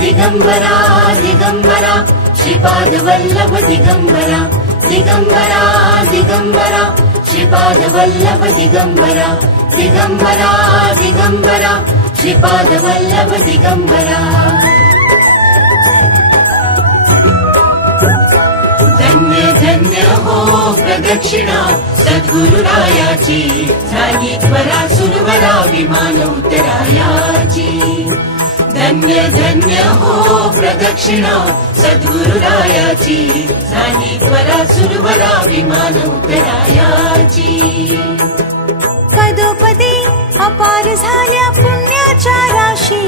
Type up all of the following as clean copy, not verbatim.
दिगंबरा दिगंबरा श्रीपाद वल्लभ दिगंबरा दिगंबरा दिगंबरा श्रीपाद वल्लभ दिगंबरा दिगंबरा दिगंबरा श्रीपाद वल्लभ दिगंबरा। धन्य धन्य हो प्रदक्षिणा सद्गुरुरायाची झाली त्वरा सुरवरा विमान उतरायाची। धन्य धन्य हो प्रदक्षिणा सद्गुरुरायाची झाली त्वरा सुरवरा विमान उतरायाची। पदोपदी अपार झाल्या पुण्याच्या राशी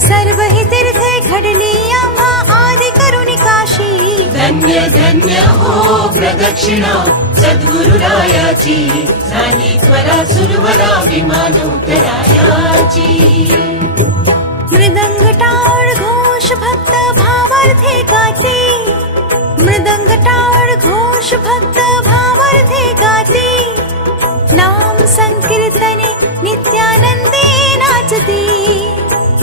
सर्व ही तीर्थे घडली आम्हा आदि करुणी काशी। धन्य धन्य हो प्रदक्षिणा सद्गुरुरायाची झाली त्वरा सुरवरा विमान उतरायाची। मृदंग टाळ घोष भक्त भावार्थे गाते मृदंग टाळ घोष भक्त भावार्थे गाते। नाम संकीर्तने नित्यानंदे नाचते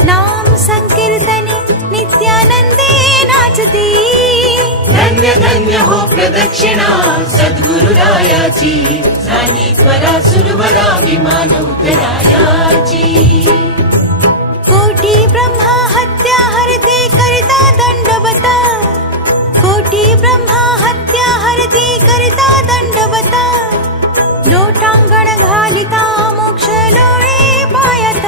नाम संकीर्तने नित्यानंदे नाचते। धन्य धन्य हो प्रदक्षिणा सद्गुरुरायाची झाली त्वरा सुरवरा विमान उतरायाची। कोटी ब्रह्मा हत्या हरते करिता दंडवत कोटी ब्रह्मा हत्या हरते करिता दंडवत। लोटांगण घालिता मोक्ष लोळे पायत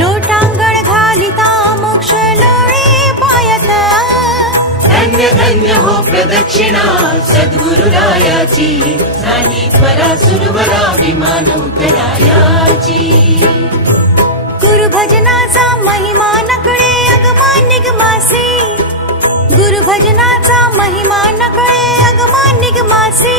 लोटांगण घालिता मोक्ष लोळे पायत। धन्य धन्य हो प्रदक्षिणा सद्गुरुरायाची झाली त्वरा सुरवरा विमान उतरायाची। गुरुभजनाचा महिमा नकळे अगमा निगमासे गुरुभजनाचा महिमा नकळे अगमा निगमासे।